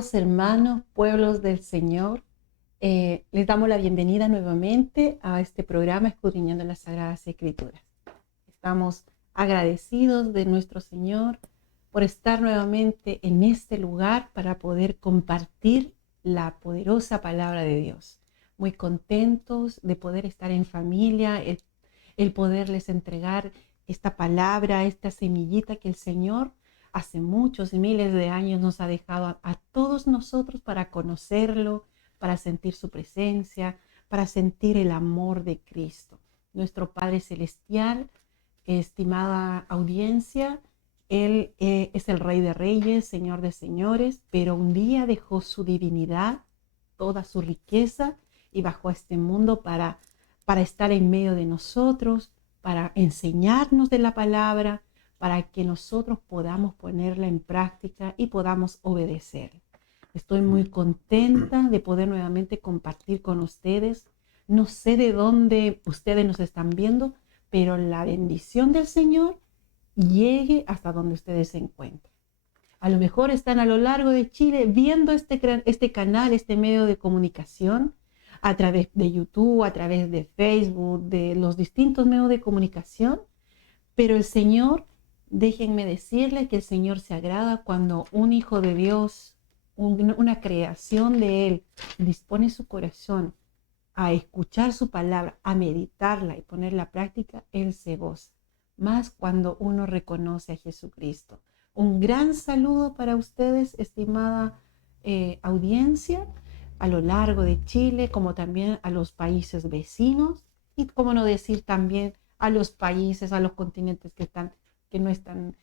Amados hermanos, pueblos del Señor, les damos la bienvenida nuevamente a este programa Escudriñando las Sagradas Escrituras. Estamos agradecidos de nuestro Señor por estar nuevamente en este lugar para poder compartir la poderosa palabra de Dios. Muy contentos de poder estar en familia, el poderles entregar esta palabra, esta semillita que el Señor hace muchos miles de años nos ha dejado a todos nosotros para conocerlo, para sentir su presencia, para sentir el amor de Cristo. Nuestro Padre Celestial, estimada audiencia, Él es el Rey de Reyes, Señor de Señores, pero un día dejó su divinidad, toda su riqueza, y bajó a este mundo para estar en medio de nosotros, para enseñarnos de la palabra, para que nosotros podamos ponerla en práctica y podamos obedecer. Estoy muy contenta de poder nuevamente compartir con ustedes. No sé de dónde ustedes nos están viendo, pero la bendición del Señor llegue hasta donde ustedes se encuentren. A lo mejor están a lo largo de Chile viendo este canal, este medio de comunicación, a través de YouTube, a través de Facebook, de los distintos medios de comunicación, pero el Señor, déjenme decirles que el Señor se agrada cuando un hijo de Dios, una creación de Él, dispone su corazón a escuchar su palabra, a meditarla y ponerla a práctica. Él se goza, más cuando uno reconoce a Jesucristo. Un gran saludo para ustedes, estimada audiencia, a lo largo de Chile, como también a los países vecinos y, como no decir, también a los países, a los continentes que no están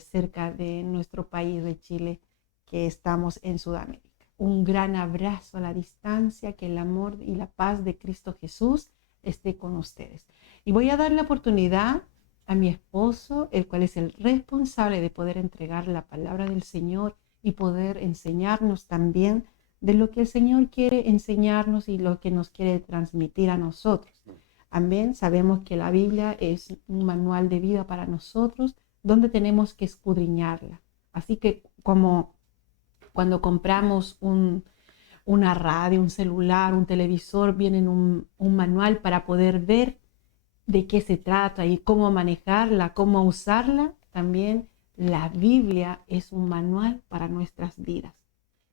cerca de nuestro país de Chile, que estamos en Sudamérica. Un gran abrazo a la distancia, que el amor y la paz de Cristo Jesús esté con ustedes. Y voy a dar la oportunidad a mi esposo, el cual es el responsable de poder entregar la palabra del Señor y poder enseñarnos también de lo que el Señor quiere enseñarnos y lo que nos quiere transmitir a nosotros. Amén. Sabemos que la Biblia es un manual de vida para nosotros, donde tenemos que escudriñarla. Así que como cuando compramos una radio, un celular, un televisor, viene un manual para poder ver de qué se trata y cómo manejarla, cómo usarla. También la Biblia es un manual para nuestras vidas.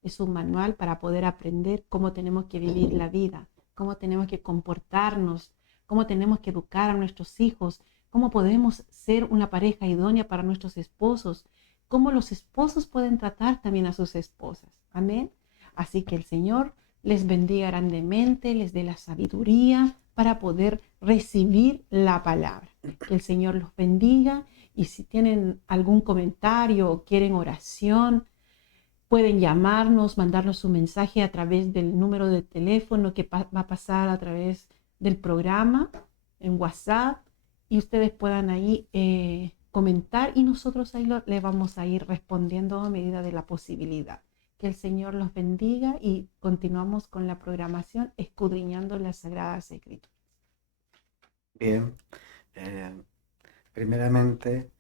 Es un manual para poder aprender cómo tenemos que vivir la vida, cómo tenemos que comportarnos, cómo tenemos que educar a nuestros hijos, cómo podemos ser una pareja idónea para nuestros esposos, cómo los esposos pueden tratar también a sus esposas. Amén. Así que el Señor les bendiga grandemente, les dé la sabiduría para poder recibir la palabra. Que el Señor los bendiga, y si tienen algún comentario o quieren oración, pueden llamarnos, mandarnos un mensaje a través del número de teléfono que va a pasar a través del programa en WhatsApp, y ustedes puedan ahí comentar, y nosotros ahí le vamos a ir respondiendo a medida de la posibilidad. Que el Señor los bendiga, y continuamos con la programación Escudriñando las Sagradas Escrituras. Bien, primeramente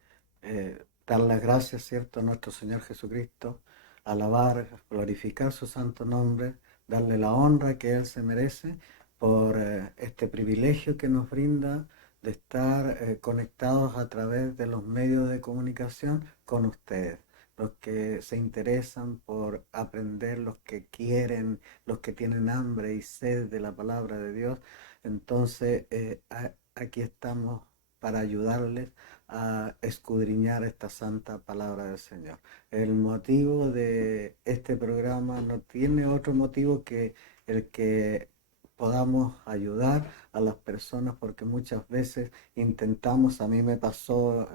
dar las gracias, ¿cierto?, a nuestro Señor Jesucristo, alabar, glorificar su santo nombre, darle la honra que Él se merece por este privilegio que nos brinda de estar conectados a través de los medios de comunicación con ustedes, los que se interesan por aprender, los que quieren, los que tienen hambre y sed de la palabra de Dios. Entonces, aquí estamos para ayudarles a escudriñar esta santa palabra del Señor. El motivo de este programa no tiene otro motivo que el que podamos ayudar a las personas, porque muchas veces intentamos, a mí me pasó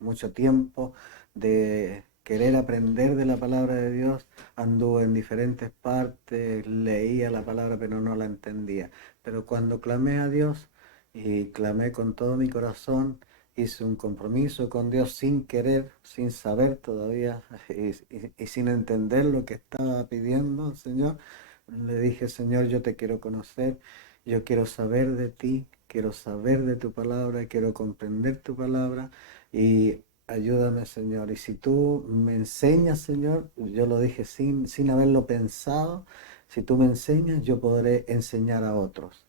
mucho tiempo de querer aprender de la palabra de Dios, anduve en diferentes partes, leía la palabra pero no la entendía. Pero cuando clamé a Dios y clamé con todo mi corazón, hice un compromiso con Dios sin querer, sin saber todavía y sin entender lo que estaba pidiendo al Señor. Le dije: Señor, yo te quiero conocer, yo quiero saber de ti, quiero saber de tu palabra, quiero comprender tu palabra. Y ayúdame, Señor. Y si tú me enseñas, Señor, yo lo dije sin haberlo pensado, si tú me enseñas, yo podré enseñar a otros.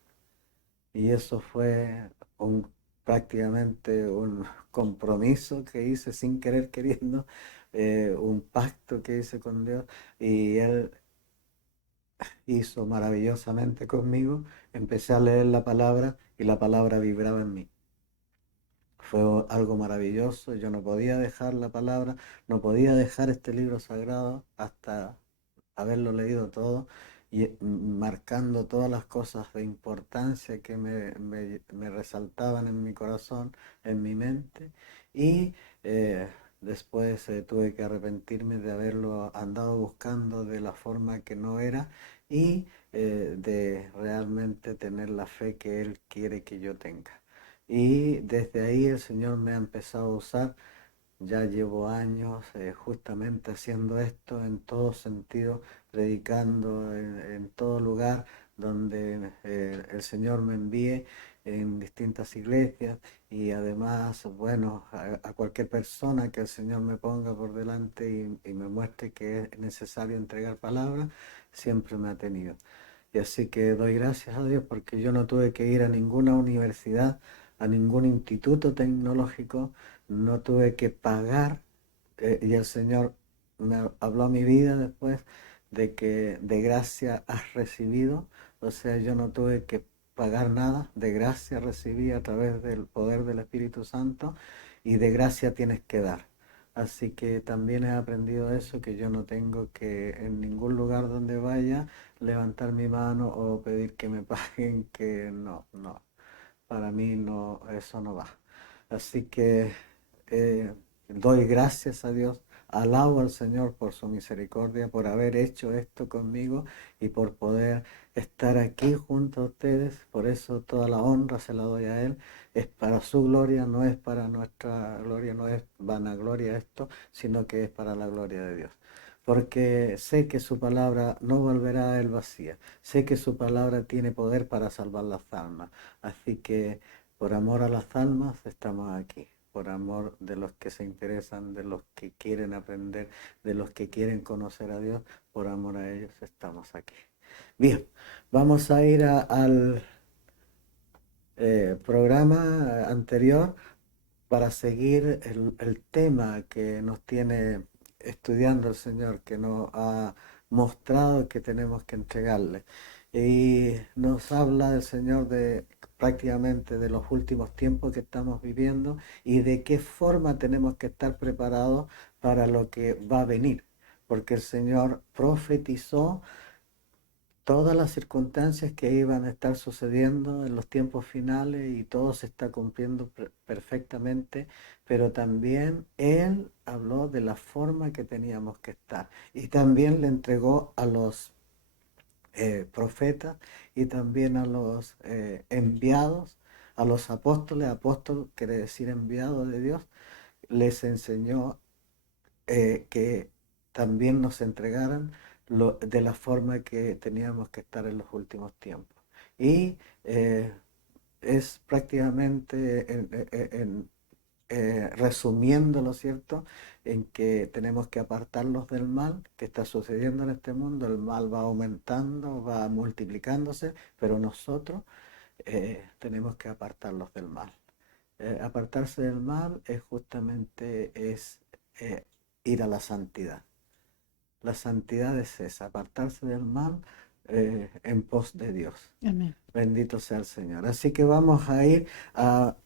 Y eso fue prácticamente un compromiso que hice sin querer queriendo, un pacto que hice con Dios. Y Él hizo maravillosamente conmigo. Empecé a leer la palabra y la palabra vibraba en mí. Fue algo maravilloso. Yo no podía dejar la palabra, no podía dejar este libro sagrado hasta haberlo leído todo y marcando todas las cosas de importancia que me resaltaban en mi corazón, en mi mente. Y después tuve que arrepentirme de haberlo andado buscando de la forma que no era y de realmente tener la fe que Él quiere que yo tenga. Y desde ahí el Señor me ha empezado a usar. Ya llevo años justamente haciendo esto en todo sentido, predicando en todo lugar donde el Señor me envíe, en distintas iglesias, y además, bueno, a cualquier persona que el Señor me ponga por delante y me muestre que es necesario entregar palabras, siempre me ha tenido. Y así que doy gracias a Dios porque yo no tuve que ir a ninguna universidad, a ningún instituto tecnológico, no tuve que pagar, y el Señor me habló a mi vida después de que de gracia has recibido. O sea, yo no tuve que pagar nada, de gracia recibí a través del poder del Espíritu Santo, y de gracia tienes que dar. Así que también he aprendido eso, que yo no tengo que en ningún lugar donde vaya levantar mi mano o pedir que me paguen, que no, no, para mí no, eso no va. Así que doy gracias a Dios, alabo al Señor por su misericordia, por haber hecho esto conmigo y por poder estar aquí junto a ustedes. Por eso toda la honra se la doy a Él. Es para su gloria, no es para nuestra gloria, no es vanagloria esto, sino que es para la gloria de Dios. Porque sé que su palabra no volverá a Él vacía. Sé que su palabra tiene poder para salvar las almas. Así que por amor a las almas estamos aquí, por amor de los que se interesan, de los que quieren aprender, de los que quieren conocer a Dios, por amor a ellos estamos aquí. Bien, vamos a ir al programa anterior para seguir el tema que nos tiene estudiando el Señor, que nos ha mostrado que tenemos que entregarle. Y nos habla el Señor de prácticamente de los últimos tiempos que estamos viviendo y de qué forma tenemos que estar preparados para lo que va a venir. Porque el Señor profetizó todas las circunstancias que iban a estar sucediendo en los tiempos finales y todo se está cumpliendo perfectamente, pero también Él habló de la forma que teníamos que estar y también le entregó a los profetas y también a los enviados, a los apóstoles. Apóstol quiere decir enviado de Dios. Les enseñó que también nos entregaran de la forma que teníamos que estar en los últimos tiempos. Y es prácticamente resumiéndolo, ¿cierto? En que tenemos que apartarnos del mal que está sucediendo en este mundo. El mal va aumentando, va multiplicándose, pero nosotros tenemos que apartarnos del mal. Apartarse del mal es justamente eh, ir a la santidad. La santidad es esa, apartarse del mal en pos de Dios. Amén. Bendito sea el Señor. Así que vamos a ir a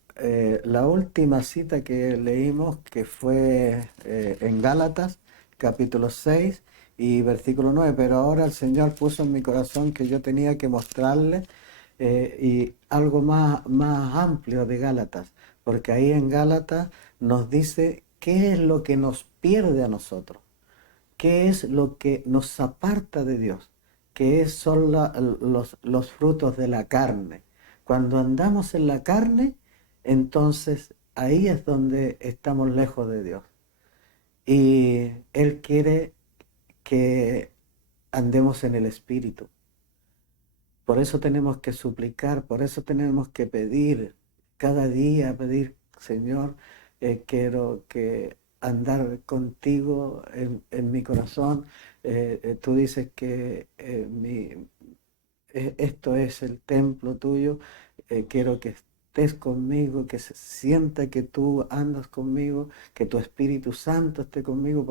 la última cita que leímos, que fue en Gálatas, capítulo 6 y versículo 9. Pero ahora el Señor puso en mi corazón que yo tenía que mostrarle y algo más amplio de Gálatas, porque ahí en Gálatas nos dice qué es lo que nos pierde a nosotros, qué es lo que nos aparta de Dios, son los frutos de la carne. Cuando andamos en la carne, entonces ahí es donde estamos lejos de Dios. Y Él quiere que andemos en el Espíritu. Por eso tenemos que suplicar, por eso tenemos que pedir cada día, pedir, Señor, quiero que andar contigo en mi corazón. Tú dices que esto es el templo tuyo, quiero que estés conmigo, que se sienta que tú andas conmigo, que tu Espíritu Santo esté conmigo,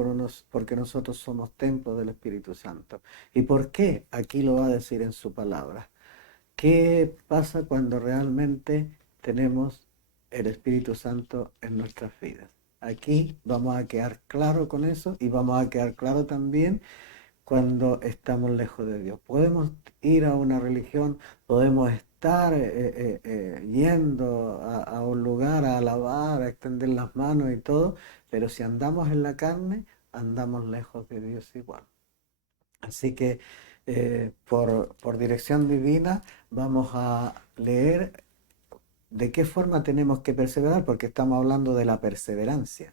porque nosotros somos templo del Espíritu Santo. ¿Y por qué? Aquí lo va a decir en su palabra. ¿Qué pasa cuando realmente tenemos el Espíritu Santo en nuestras vidas? Aquí vamos a quedar claro con eso y vamos a quedar claro también cuando estamos lejos de Dios. Podemos ir a una religión, podemos estar yendo a un lugar a alabar, a extender las manos y todo, pero si andamos en la carne, andamos lejos de Dios igual. Así que por dirección divina vamos a leer de qué forma tenemos que perseverar, porque estamos hablando de la perseverancia,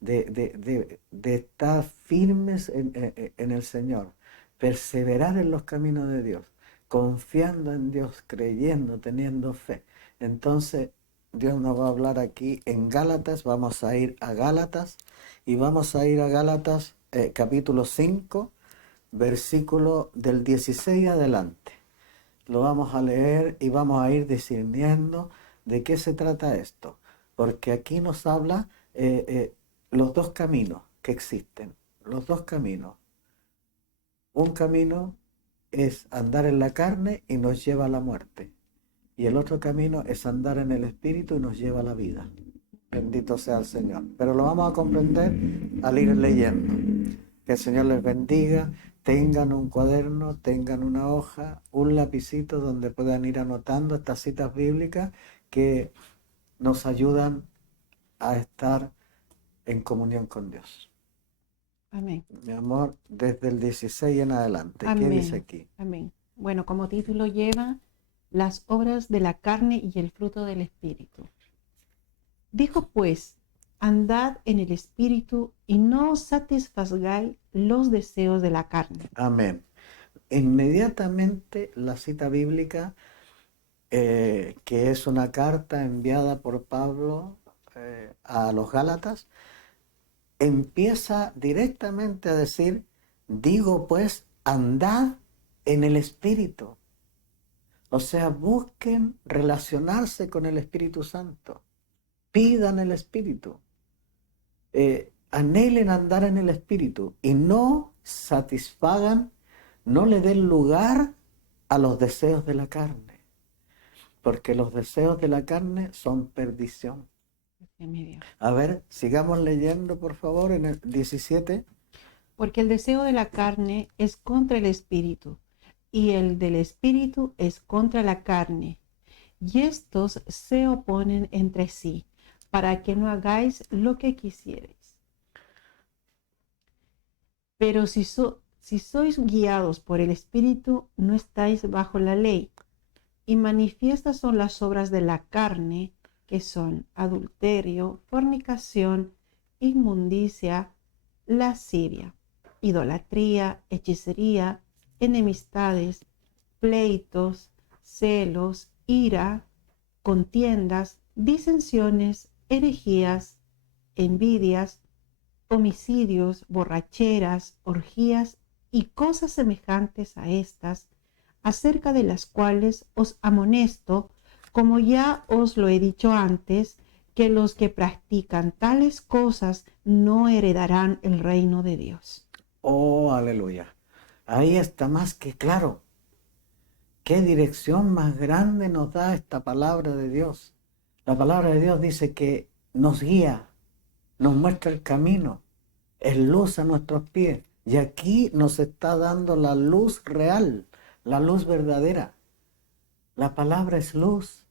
de estar firmes en el Señor, perseverar en los caminos de Dios, confiando en Dios, creyendo, teniendo fe. Entonces, Dios nos va a hablar aquí en Gálatas, vamos a ir a Gálatas y vamos a ir a Gálatas capítulo 5, versículo del 16 adelante. Lo vamos a leer y vamos a ir discerniendo de qué se trata esto, porque aquí nos habla los dos caminos que existen, los dos caminos. Un camino es andar en la carne y nos lleva a la muerte, y el otro camino es andar en el Espíritu y nos lleva a la vida. Bendito sea el Señor. Pero lo vamos a comprender al ir leyendo. Que el Señor les bendiga. Tengan un cuaderno, tengan una hoja, un lapicito donde puedan ir anotando estas citas bíblicas que nos ayudan a estar en comunión con Dios. Amén. Mi amor, desde el 16 en adelante. Amén. ¿Qué dice aquí? Amén. Bueno, como título lleva las obras de la carne y el fruto del Espíritu. Dijo pues, andad en el Espíritu y no satisfagáis los deseos de la carne. Amén. Inmediatamente la cita bíblica, que es una carta enviada por Pablo a los Gálatas, empieza directamente a decir, digo pues, andad en el Espíritu. O sea, busquen relacionarse con el Espíritu Santo. Pidan el Espíritu. Anhelen andar en el Espíritu y no satisfagan, no le den lugar a los deseos de la carne. Porque los deseos de la carne son perdición. A ver, sigamos leyendo, por favor, en el 17. Porque el deseo de la carne es contra el Espíritu, y el del Espíritu es contra la carne. Y estos se oponen entre sí, para que no hagáis lo que quisierais. Pero si sois guiados por el Espíritu, no estáis bajo la ley. Y manifiestas son las obras de la carne, que son adulterio, fornicación, inmundicia, lascivia, idolatría, hechicería, enemistades, pleitos, celos, ira, contiendas, disensiones, herejías, envidias, homicidios, borracheras, orgías y cosas semejantes a estas, acerca de las cuales os amonesto, como ya os lo he dicho antes, que los que practican tales cosas no heredarán el reino de Dios. Oh, aleluya. Ahí está más que claro. ¿Qué dirección más grande nos da esta palabra de Dios? La palabra de Dios dice que nos guía, nos muestra el camino, es luz a nuestros pies. Y aquí nos está dando la luz real, la luz verdadera. La palabra es luz.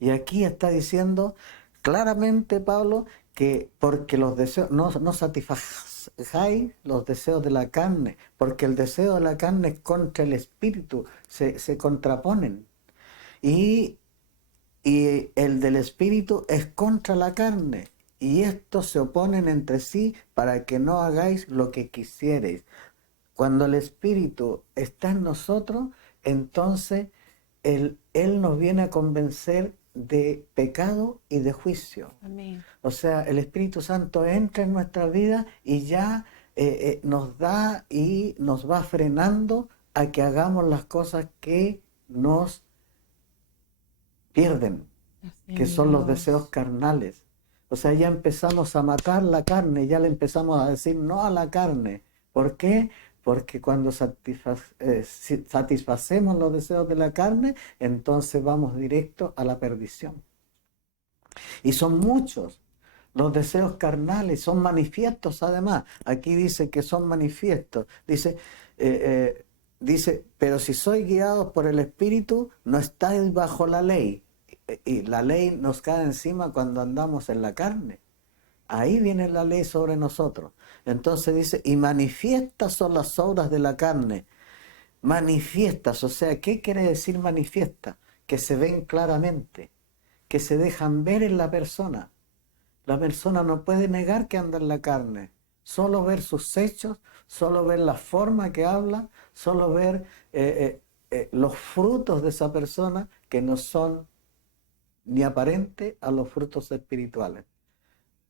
Y aquí está diciendo claramente Pablo que porque los deseos, no satisfagáis los deseos de la carne, porque el deseo de la carne es contra el espíritu, se contraponen. Y el del espíritu es contra la carne. Y estos se oponen entre sí para que no hagáis lo que quisierais. Cuando el espíritu está en nosotros, entonces Él nos viene a convencer de pecado y de juicio. Amén. O sea, el Espíritu Santo entra en nuestra vida y ya nos da y nos va frenando a que hagamos las cosas que nos pierden, Así que es, son los Dios. deseos carnales. O sea, ya empezamos a matar la carne, ya le empezamos a decir no a la carne. ¿Por qué? Porque cuando satisfacemos los deseos de la carne, entonces vamos directo a la perdición. Y son muchos los deseos carnales, son manifiestos además. Aquí dice que son manifiestos. Dice, pero si sois guiados por el Espíritu, no estáis bajo la ley. Y la ley nos cae encima cuando andamos en la carne. Ahí viene la ley sobre nosotros. Entonces dice, y manifiestas son las obras de la carne. Manifiestas, o sea, ¿qué quiere decir manifiesta? Que se ven claramente, que se dejan ver en la persona. La persona no puede negar que anda en la carne. Solo ver sus hechos, solo ver la forma que habla, solo ver los frutos de esa persona que no son ni aparentes a los frutos espirituales.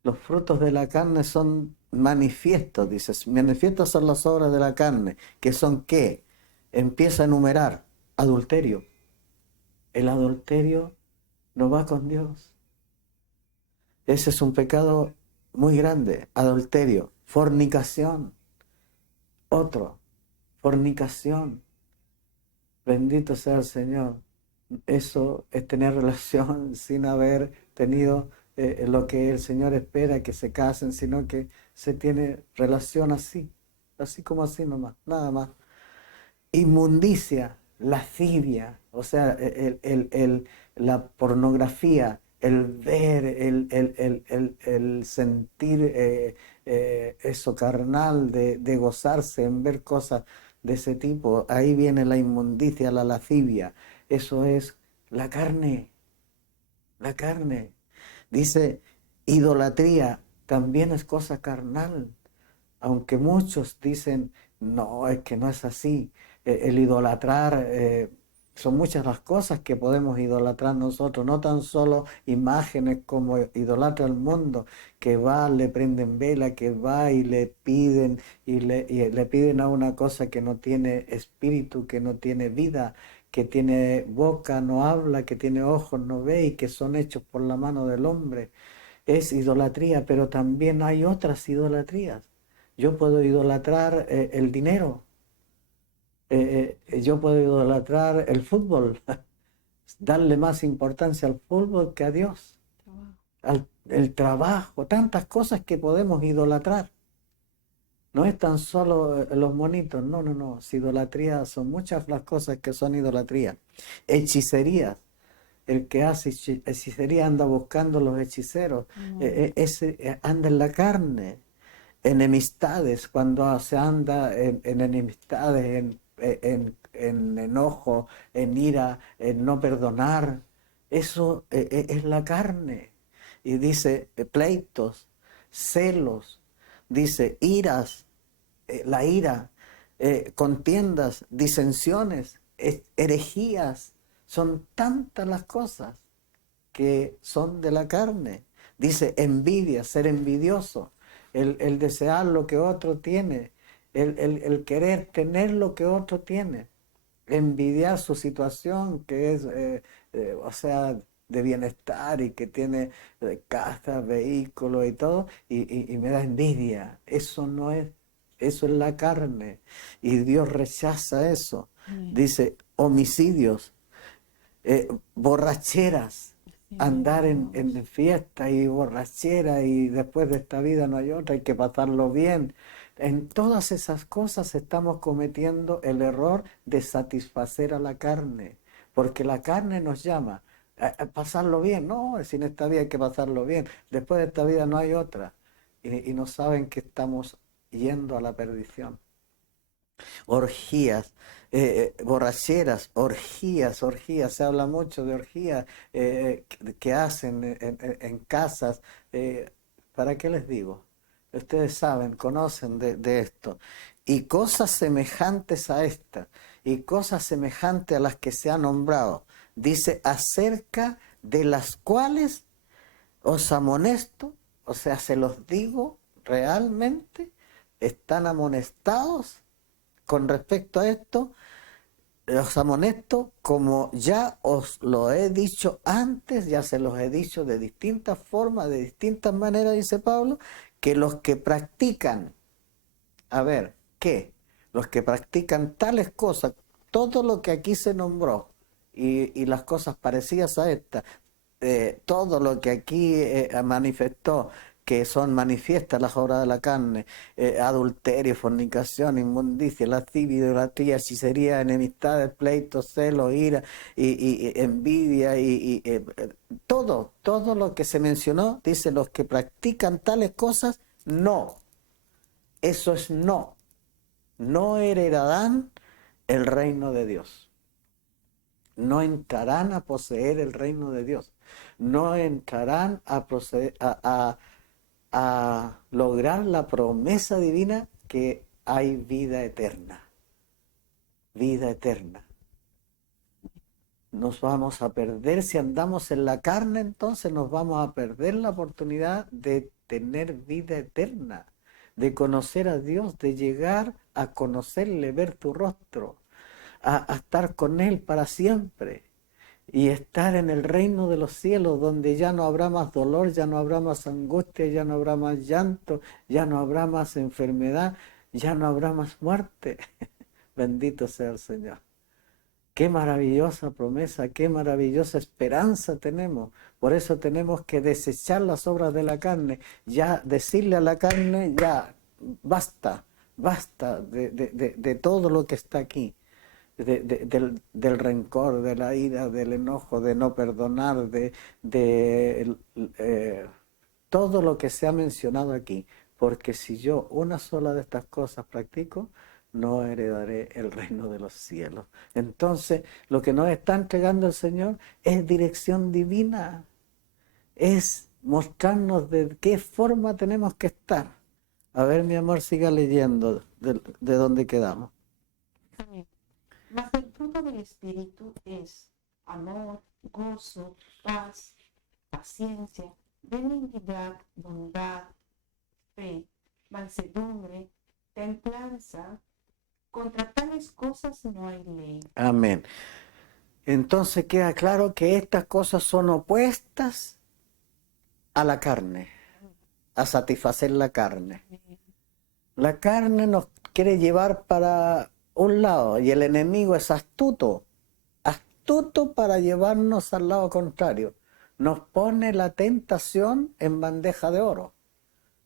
Los frutos de la carne son manifiestos, dices. Manifiestos son las obras de la carne, que son ¿qué? Empieza a enumerar adulterio. El adulterio no va con Dios. Ese es un pecado muy grande. Adulterio, fornicación. Otro, fornicación. Bendito sea el Señor. Eso es tener relación sin haber tenido lo que el Señor espera, que se casen, sino que se tiene relación así como así nomás, nada más. Inmundicia, lascivia, o sea, la pornografía, el ver, el sentir eso carnal de gozarse en ver cosas de ese tipo. Ahí viene la inmundicia, la lascivia. Eso es la carne, la carne. Dice, idolatría también es cosa carnal, aunque muchos dicen, no, es que no es así. El idolatrar, son muchas las cosas que podemos idolatrar nosotros, no tan solo imágenes como idolatra el mundo, que va, le prenden vela, que va y le piden, y le piden a una cosa que no tiene espíritu, que no tiene vida, que tiene boca, no habla, que tiene ojos, no ve, y que son hechos por la mano del hombre. Es idolatría, pero también hay otras idolatrías. Yo puedo idolatrar el dinero, yo puedo idolatrar el fútbol, darle más importancia al fútbol que a Dios, el trabajo, tantas cosas que podemos idolatrar. No es tan solo los monitos, no, si idolatría son muchas las cosas que son idolatría. Hechicerías, el que hace hechicería anda buscando los hechiceros, ese anda en la carne. Enemistades, cuando se anda en enemistades, en enojo, en ira, en no perdonar, eso es la carne. Y dice pleitos, celos, dice iras, la ira, contiendas, disensiones, herejías, son tantas las cosas que son de la carne. Dice envidia, ser envidioso, el desear lo que otro tiene, el querer tener lo que otro tiene, envidiar su situación que es, o sea, de bienestar y que tiene casa, vehículos y todo, y me da envidia. Eso no es, eso es la carne. Y Dios rechaza eso. Dice homicidios, borracheras, andar en fiesta y borrachera y después de esta vida no hay otra, hay que pasarlo bien. En todas esas cosas estamos cometiendo el error de satisfacer a la carne, porque la carne nos llama a pasarlo bien. No, si en esta vida hay que pasarlo bien, después de esta vida no hay otra. Y no saben que estamos yendo a la perdición. Orgías, borracheras, orgías, se habla mucho de orgías que hacen en casas. ¿Para qué les digo? Ustedes saben, conocen de esto. Y cosas semejantes a estas, y cosas semejantes a las que se ha nombrado. Dice acerca de las cuales os amonesto, o sea, se los digo realmente, están amonestados con respecto a esto, los amonesto como ya os lo he dicho antes, ya se los he dicho de distintas formas, de distintas maneras, dice Pablo, que los que practican, a ver, ¿qué? Los que practican tales cosas, todo lo que aquí se nombró y las cosas parecidas a esta, todo lo que aquí manifestó, que son manifiestas las obras de la carne, adulterio, fornicación, inmundicia, lascivia, idolatría, hechicería, enemistades, pleitos, celos, ira y envidia todo lo que se mencionó, dice, los que practican tales cosas, no, eso es no heredarán el reino de Dios. No entrarán a poseer el reino de Dios. No entrarán a lograr la promesa divina que hay vida eterna. Vida eterna. Nos vamos a perder, si andamos en la carne, entonces nos vamos a perder la oportunidad de tener vida eterna, de conocer a Dios, de llegar a conocerle, ver tu rostro, a estar con Él para siempre y estar en el reino de los cielos donde ya no habrá más dolor, ya no habrá más angustia, ya no habrá más llanto, ya no habrá más enfermedad, ya no habrá más muerte. Bendito sea el Señor. Qué maravillosa promesa, qué maravillosa esperanza tenemos. Por eso tenemos que desechar las obras de la carne, ya decirle a la carne, ya basta, basta de todo lo que está aquí. Del rencor, de la ira, del enojo, de no perdonar, todo lo que se ha mencionado aquí. Porque si yo una sola de estas cosas practico, no heredaré el reino de los cielos. Entonces, lo que nos está entregando el Señor es dirección divina, es mostrarnos de qué forma tenemos que estar. A ver, mi amor, siga leyendo de dónde quedamos. Amén. Mas el fruto del Espíritu es amor, gozo, paz, paciencia, benignidad, bondad, fe, mansedumbre, templanza. Contra tales cosas no hay ley. Amén. Entonces queda claro que estas cosas son opuestas a la carne, a satisfacer la carne. La carne nos quiere llevar para un lado y el enemigo es astuto, astuto para llevarnos al lado contrario. Nos pone la tentación en bandeja de oro,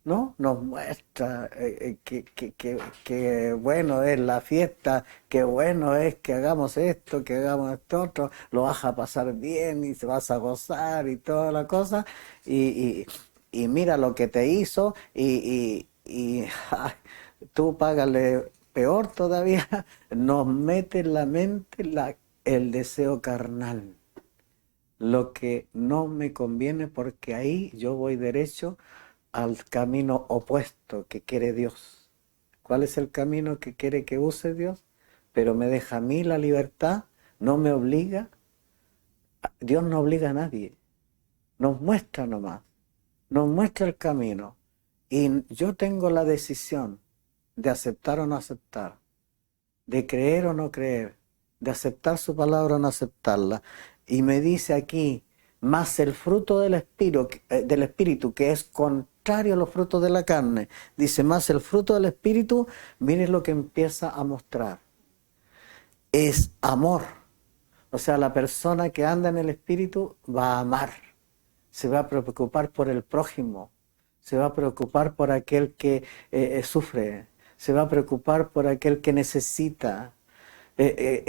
¿no? Nos muestra que bueno es la fiesta, que bueno es que hagamos esto, que hagamos esto otro, lo vas a pasar bien y te vas a gozar y toda la cosa, y, y, y mira lo que te hizo, ay, tú págale peor todavía, nos mete en la mente el deseo carnal, lo que no me conviene porque ahí yo voy derecho al camino opuesto que quiere Dios. ¿Cuál es el camino que quiere que use Dios? Pero me deja a mí la libertad, no me obliga. Dios no obliga a nadie, nos muestra nomás, nos muestra el camino. Y yo tengo la decisión de aceptar o no aceptar, de creer o no creer, de aceptar su palabra o no aceptarla. Y me dice aquí, más el fruto del espíritu, que es contrario a los frutos de la carne. Dice, más el fruto del espíritu, miren lo que empieza a mostrar. Es amor. O sea, la persona que anda en el espíritu va a amar, se va a preocupar por el prójimo, se va a preocupar por aquel que sufre, se va a preocupar por aquel que necesita,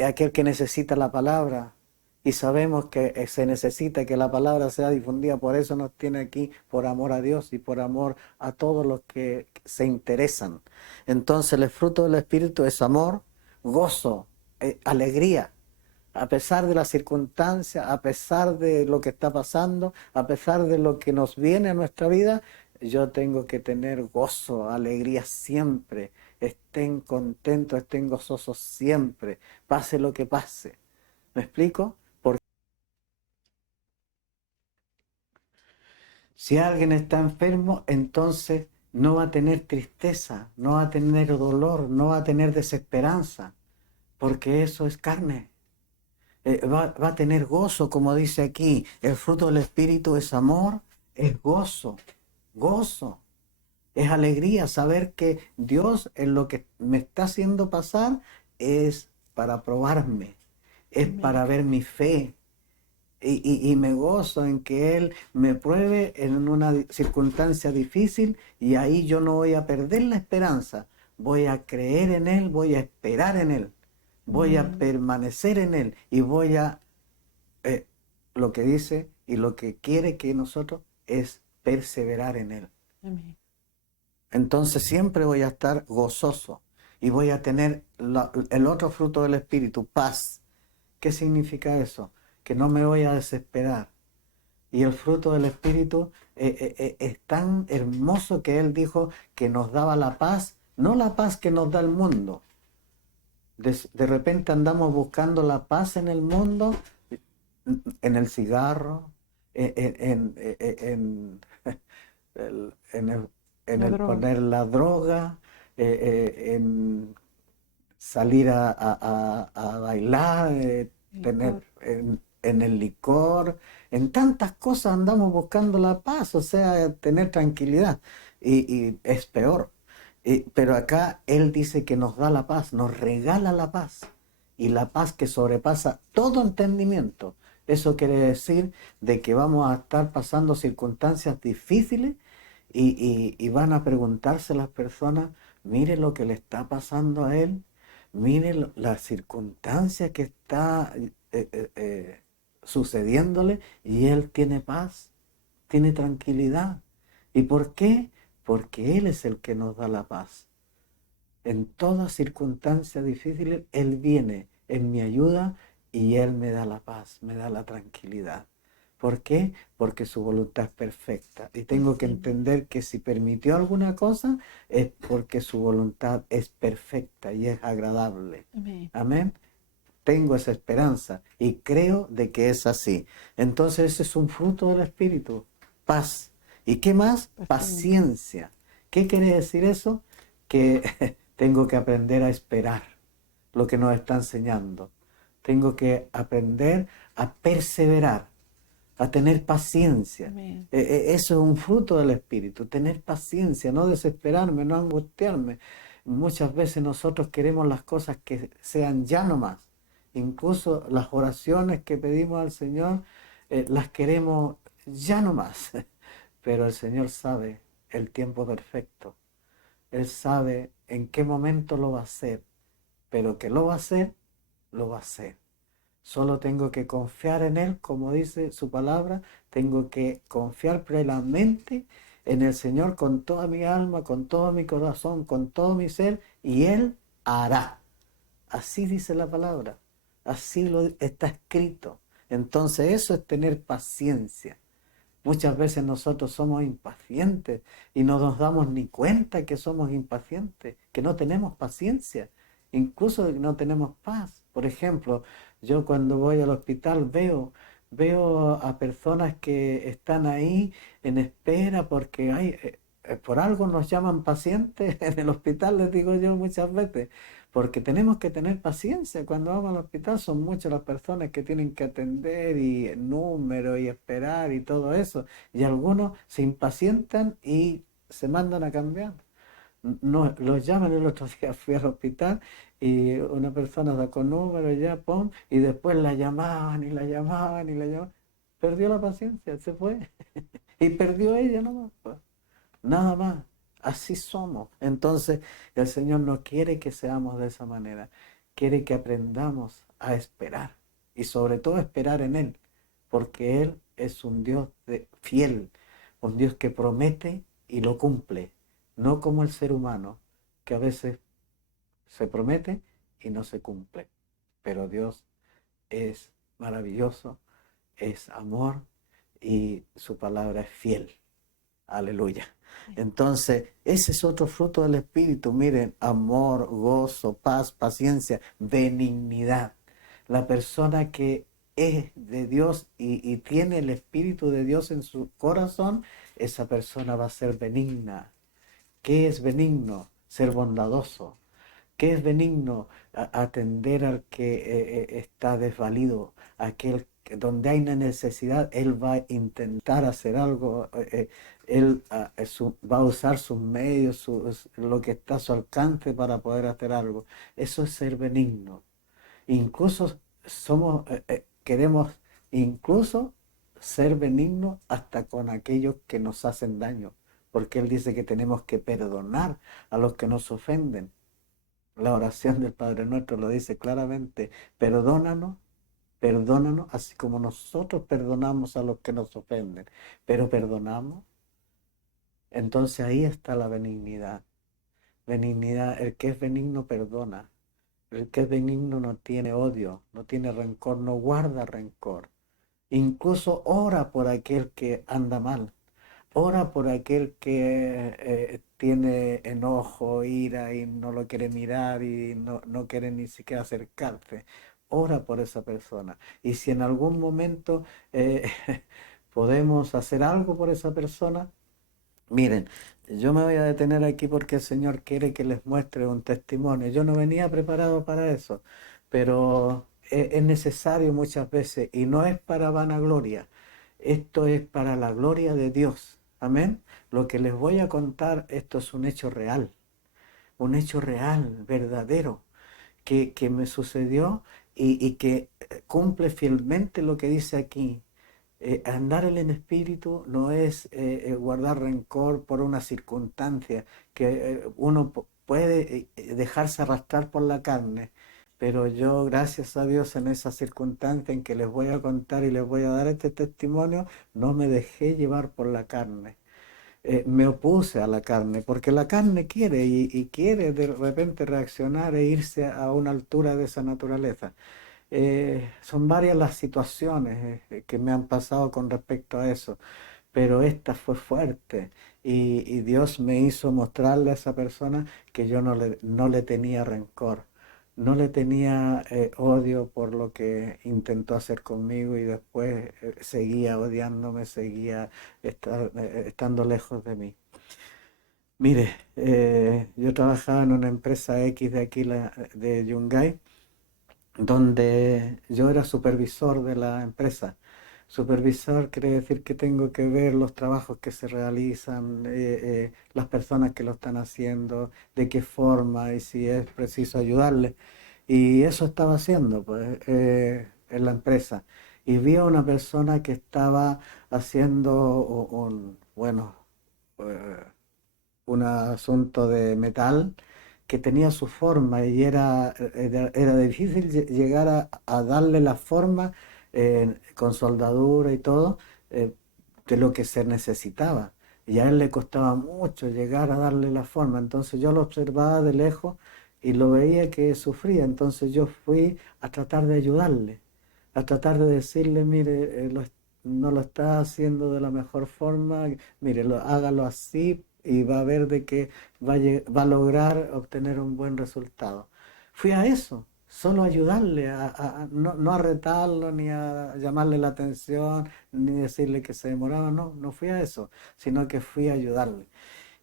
aquel que necesita la palabra. Y sabemos que se necesita que la palabra sea difundida, por eso nos tiene aquí, por amor a Dios y por amor a todos los que se interesan. Entonces el fruto del Espíritu es amor, gozo, alegría, a pesar de las circunstancias, a pesar de lo que está pasando, a pesar de lo que nos viene a nuestra vida, yo tengo que tener gozo, alegría siempre. Estén contentos, estén gozosos siempre, pase lo que pase. ¿Me explico? Si alguien está enfermo, entonces no va a tener tristeza, no va a tener dolor, no va a tener desesperanza, porque eso es carne. Va a tener gozo, como dice aquí. El fruto del Espíritu es amor, es gozo, gozo. Es alegría saber que Dios en lo que me está haciendo pasar es para probarme, es para ver mi fe. Y me gozo en que Él me pruebe en una circunstancia difícil y ahí yo no voy a perder la esperanza. Voy a creer en Él, voy a esperar en Él, voy a permanecer en Él y voy a, lo que dice y lo que quiere que nosotros es perseverar en Él. Amén. Entonces siempre voy a estar gozoso y voy a tener el otro fruto del Espíritu, paz. ¿Qué significa eso? Que no me voy a desesperar. Y el fruto del Espíritu es tan hermoso que Él dijo que nos daba la paz, no la paz que nos da el mundo. De repente andamos buscando la paz en el mundo, en el cigarro, en el poner la droga, en salir a bailar, tener en el licor, en tantas cosas andamos buscando la paz, o sea, tener tranquilidad. Y es peor. Pero acá Él dice que nos da la paz, nos regala la paz. Y la paz que sobrepasa todo entendimiento. Eso quiere decir de que vamos a estar pasando circunstancias difíciles y van a preguntarse las personas, mire lo que le está pasando a él, mire la circunstancia que está sucediéndole y él tiene paz, tiene tranquilidad. ¿Y por qué? Porque Él es el que nos da la paz. En todas circunstancias difíciles, Él viene en mi ayuda y Él me da la paz, me da la tranquilidad. ¿Por qué? Porque su voluntad es perfecta. Y tengo que entender que si permitió alguna cosa, es porque su voluntad es perfecta y es agradable. Amén. Amén. Tengo esa esperanza y creo de que es así. Entonces ese es un fruto del Espíritu, paz. ¿Y qué más? Paciencia. ¿Qué quiere decir eso? Que tengo que aprender a esperar lo que nos está enseñando. Tengo que aprender a perseverar, a tener paciencia. Eso es un fruto del Espíritu, tener paciencia, no desesperarme, no angustiarme. Muchas veces nosotros queremos las cosas que sean ya nomás. Incluso las oraciones que pedimos al Señor, las queremos ya nomás. Pero el Señor sabe el tiempo perfecto. Él sabe en qué momento lo va a hacer. Pero que lo va a hacer, lo va a hacer. Solo tengo que confiar en Él, como dice su palabra. Tengo que confiar plenamente en el Señor con toda mi alma, con todo mi corazón, con todo mi ser. Y Él hará. Así dice la palabra. Así lo está escrito. Entonces eso es tener paciencia. Muchas veces nosotros somos impacientes y no nos damos ni cuenta que somos impacientes, que no tenemos paciencia, incluso que no tenemos paz. Por ejemplo, yo cuando voy al hospital veo a personas que están ahí en espera porque por algo nos llaman pacientes en el hospital, les digo yo muchas veces. Porque tenemos que tener paciencia. Cuando vamos al hospital son muchas las personas que tienen que atender y el número y esperar y todo eso. Y algunos se impacientan y se mandan a cambiar. No, los llaman. El otro día fui al hospital y una persona sacó número y ya, pum, y después la llamaban y la llamaban y la llamaban. Perdió la paciencia, se fue. Y perdió ella nomás, pues. Nada más. Así somos. Entonces, el Señor no quiere que seamos de esa manera. Quiere que aprendamos a esperar. Y sobre todo esperar en Él. Porque Él es un Dios fiel. Un Dios que promete y lo cumple. No como el ser humano, que a veces se promete y no se cumple. Pero Dios es maravilloso, es amor y su palabra es fiel. Aleluya. Entonces, ese es otro fruto del Espíritu. Miren, amor, gozo, paz, paciencia, benignidad. La persona que es de Dios y tiene el Espíritu de Dios en su corazón, esa persona va a ser benigna. ¿Qué es benigno? Ser bondadoso. ¿Qué es benigno? Atender al que está desvalido, aquel donde hay una necesidad, él va a intentar hacer algo, él va a usar sus medios, lo que está a su alcance para poder hacer algo. Eso es ser benigno. Incluso queremos incluso ser benignos hasta con aquellos que nos hacen daño, porque Él dice que tenemos que perdonar a los que nos ofenden. La oración del Padre Nuestro lo dice claramente, perdónanos, perdónanos, así como nosotros perdonamos a los que nos ofenden, pero perdonamos. Entonces ahí está la benignidad. Benignidad, el que es benigno perdona. El que es benigno no tiene odio, no tiene rencor, no guarda rencor. Incluso ora por aquel que anda mal. Ora por aquel que tiene enojo, ira y no lo quiere mirar y no quiere ni siquiera acercarse. Ora por esa persona. Y si en algún momento podemos hacer algo por esa persona, miren, yo me voy a detener aquí porque el Señor quiere que les muestre un testimonio. Yo no venía preparado para eso, pero es necesario muchas veces y no es para vanagloria. Esto es para la gloria de Dios. Amén. Lo que les voy a contar, esto es un hecho real, verdadero, que me sucedió y que cumple fielmente lo que dice aquí. Andar en el espíritu no es guardar rencor por una circunstancia, que uno puede dejarse arrastrar por la carne, pero yo, gracias a Dios, en esa circunstancia en que les voy a contar y les voy a dar este testimonio, no me dejé llevar por la carne. Me opuse a la carne, porque la carne quiere y quiere de repente reaccionar e irse a una altura de esa naturaleza. Son varias las situaciones que me han pasado con respecto a eso, pero esta fue fuerte y Dios me hizo mostrarle a esa persona que yo no le tenía rencor, no le tenía odio por lo que intentó hacer conmigo y después seguía odiándome, seguía estando lejos de mí. Mire, yo trabajaba en una empresa X de aquí, de Yungay, donde yo era supervisor de la empresa. Supervisor quiere decir que tengo que ver los trabajos que se realizan, las personas que lo están haciendo, de qué forma y si es preciso ayudarles. Y eso estaba haciendo pues, en la empresa. Y vi a una persona que estaba haciendo bueno, eh, un asunto de metal que tenía su forma y era difícil llegar a darle la forma con soldadura y todo de lo que se necesitaba. Y a él le costaba mucho llegar a darle la forma. Entonces yo lo observaba de lejos y lo veía que sufría. Entonces yo fui a tratar de ayudarle, a tratar de decirle, mire, no lo está haciendo de la mejor forma, mire, hágalo así y va a ver de que va a lograr obtener un buen resultado. Fui a eso, solo a ayudarle, no a retarlo, ni a llamarle la atención, ni decirle que se demoraba, no fui a eso, sino que fui a ayudarle.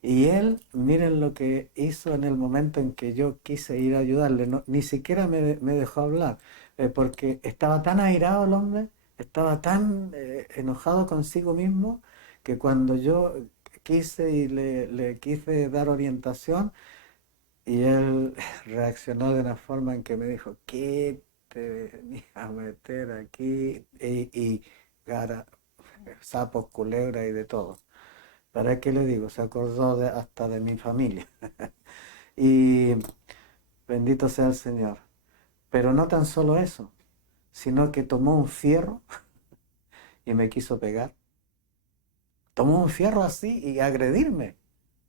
Y él, miren lo que hizo en el momento en que yo quise ir a ayudarle, ni siquiera me dejó hablar, porque estaba tan airado el hombre, estaba tan enojado consigo mismo, que cuando yo quise y le quise dar orientación, y él reaccionó de una forma en que me dijo, ¿qué te venís a meter aquí? Y sapos, culebras y de todo. ¿Para qué le digo? Se acordó hasta de mi familia. Y bendito sea el Señor. Pero no tan solo eso, sino que tomó un fierro y me quiso pegar. Tomó un fierro así y agredirme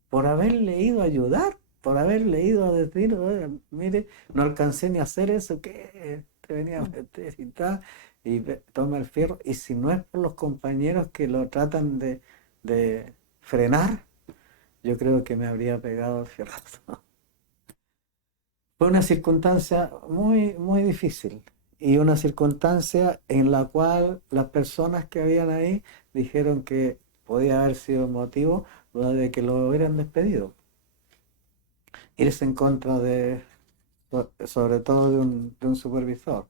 por haberle ido a ayudar, por haberle ido a decir, "Oiga, mire, no alcancé ni a hacer eso, que te venía a meter y tal, y toma el fierro. Y si no es por los compañeros que lo tratan de frenar, yo creo que me habría pegado el fierrazo. Fue una circunstancia muy, muy difícil. y una circunstancia en la cual las personas que habían ahí dijeron que podía haber sido motivo de que lo hubieran despedido. Irse en contra de, sobre todo de un supervisor.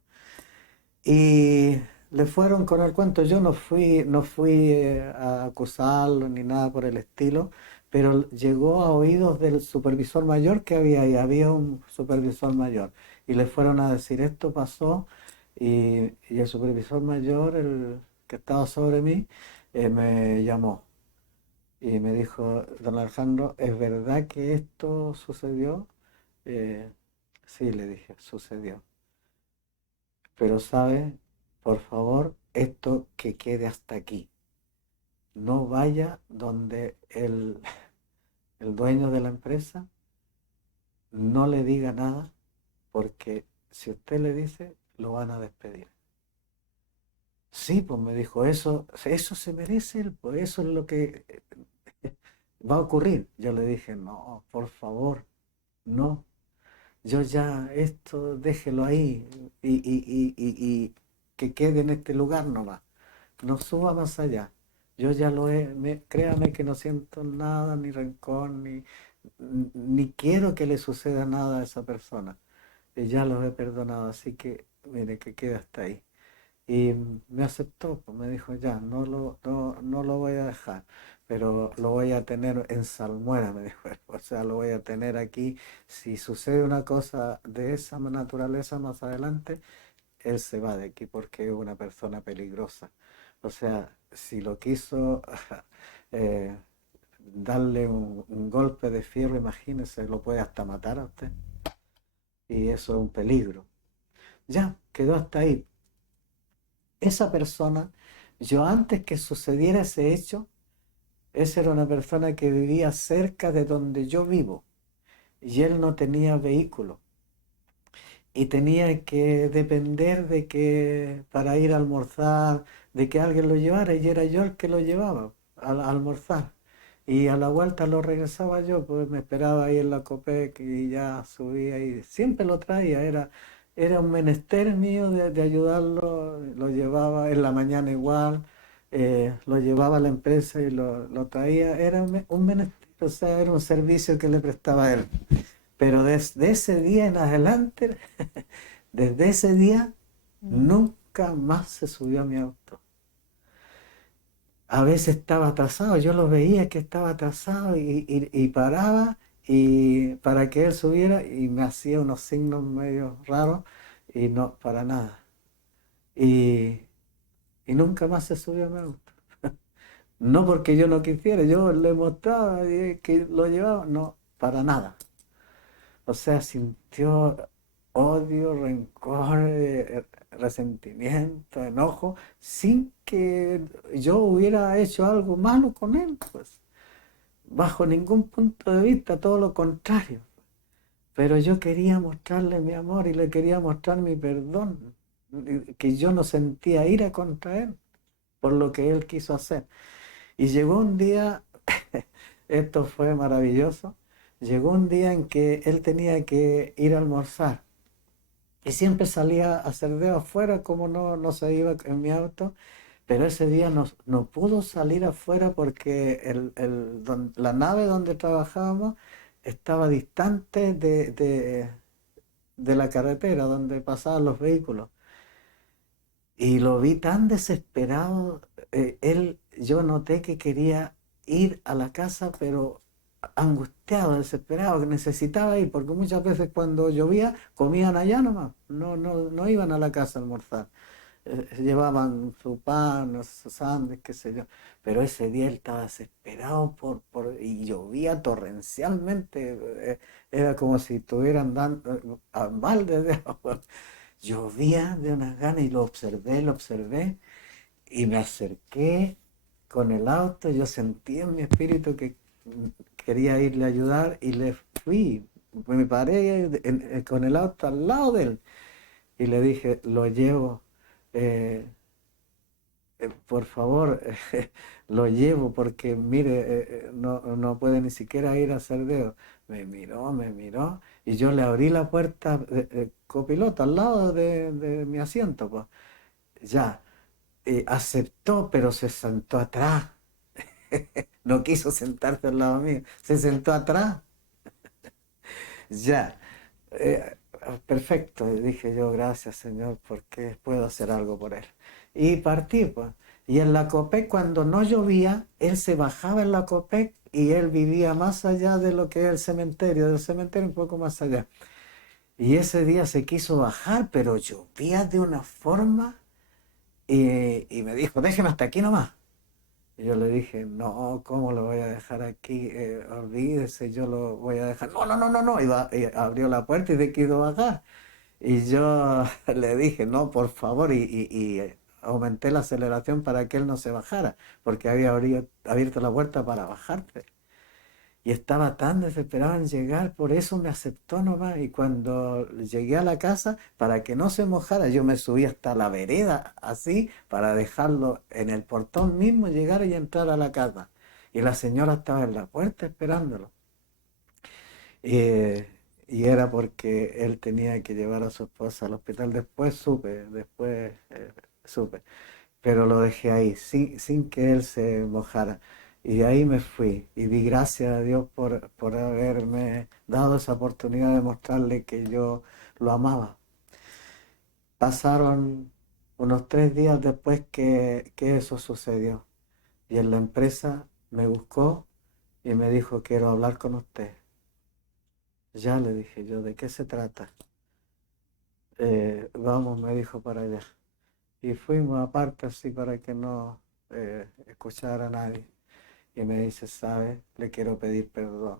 Y le fueron con el cuento. Yo no fui a acusarlo ni nada por el estilo, pero llegó a oídos del supervisor mayor que había ahí. Había un supervisor mayor. Y le fueron a decir, esto pasó. Y el supervisor mayor, el que estaba sobre mí, me llamó y me dijo, don Alejandro, ¿es verdad que esto sucedió? Eh, sí, le dije, sucedió. Pero sabe, por favor, esto que quede hasta aquí. No vaya donde el dueño de la empresa, no le diga nada, porque si usted le dice, lo van a despedir. Sí, pues me dijo, eso se merece él, pues eso es lo que va a ocurrir. Yo le dije, no, por favor, no. Yo ya esto déjelo ahí y que quede en este lugar nomás. No suba más allá. Yo ya créame que no siento nada, ni rencor, ni quiero que le suceda nada a esa persona. Ya los he perdonado, así que mire que quede hasta ahí. Y me aceptó, pues me dijo, ya, no lo voy a dejar, pero lo voy a tener en salmuera, me dijo él. O sea, lo voy a tener aquí. Si sucede una cosa de esa naturaleza más adelante, él se va de aquí porque es una persona peligrosa. O sea, si lo quiso eh, darle un golpe de fierro, imagínese, lo puede hasta matar a usted. Y eso es un peligro. Ya, quedó hasta ahí. Esa persona, yo antes que sucediera ese hecho, esa era una persona que vivía cerca de donde yo vivo y él no tenía vehículo y tenía que depender de que para ir a almorzar, de que alguien lo llevara y era yo el que lo llevaba a almorzar. Y a la vuelta lo regresaba yo, pues me esperaba ahí en la Copec y ya subía y siempre lo traía, era un menester mío de ayudarlo, lo llevaba en la mañana igual, lo llevaba a la empresa y lo traía, era un menester, o sea, era un servicio que le prestaba a él. Pero desde ese día en adelante, desde ese día, nunca más se subió a mi auto. A veces estaba atrasado, yo lo veía que estaba atrasado y paraba y para que él subiera y me hacía unos signos medio raros y no, para nada. Y, y nunca más se subió a mi auto. No porque yo no quisiera, yo le mostraba que lo llevaba, no, para nada. O sea, sintió odio, rencor, resentimiento, enojo, sin que yo hubiera hecho algo malo con él, pues, bajo ningún punto de vista, todo lo contrario. Pero yo quería mostrarle mi amor y le quería mostrar mi perdón, que yo no sentía ira contra él por lo que él quiso hacer. Y llegó un día, esto fue maravilloso, llegó un día en que él tenía que ir a almorzar. Y siempre salía a hacer dedo afuera, como no se iba en mi auto, pero ese día no pudo salir afuera porque la nave donde trabajábamos estaba distante de la carretera donde pasaban los vehículos. Y lo vi tan desesperado, yo noté que quería ir a la casa, pero angustiado, desesperado, que necesitaba ir, porque muchas veces cuando llovía comían allá nomás, no iban a la casa a almorzar. Llevaban su pan, su sándwich, qué sé yo, pero ese día él estaba desesperado y llovía torrencialmente, era como si estuvieran dando a balde de agua. Llovía de unas ganas y lo observé y me acerqué con el auto. Yo sentí en mi espíritu que quería irle a ayudar y le fui. Me paré con el auto al lado de él y le dije, lo llevo, eh, por favor, lo llevo porque mire, no puede ni siquiera ir a hacer dedo. Me miró Y yo le abrí la puerta copiloto al lado de mi asiento, pues. Ya, aceptó, pero se sentó atrás. No quiso sentarse al lado mío, se sentó atrás. Ya, perfecto. Y dije yo, gracias Señor, porque puedo hacer algo por él. Y partí, pues. Y en la Copec, cuando no llovía, él se bajaba en la Copec y él vivía más allá de lo que es el cementerio, del cementerio un poco más allá. Y ese día se quiso bajar, pero llovía de una forma y me dijo, déjeme hasta aquí nomás. Y yo le dije, no, ¿cómo lo voy a dejar aquí? Olvídese, yo lo voy a dejar. No, no, no, no, no. Y abrió la puerta y de quiso bajar. Y yo le dije, no, por favor, y aumenté la aceleración para que él no se bajara, porque había abierto la puerta para bajarte. Y estaba tan desesperado en llegar, por eso me aceptó nomás. Y cuando llegué a la casa, para que no se mojara, yo me subí hasta la vereda, así, para dejarlo en el portón mismo, llegar y entrar a la casa. Y la señora estaba en la puerta esperándolo. Eh, y era porque él tenía que llevar a su esposa al hospital. Después supe, pero lo dejé ahí, sin que él se mojara. Y de ahí me fui y di gracias a Dios por haberme dado esa oportunidad de mostrarle que yo lo amaba. Pasaron unos 3 días después que eso sucedió y en la empresa me buscó y me dijo, quiero hablar con usted. Ya le dije yo, ¿de qué se trata? Vamos, me dijo, para allá. Y fuimos aparte así para que no escuchara a nadie. Y me dice, ¿sabe? Le quiero pedir perdón.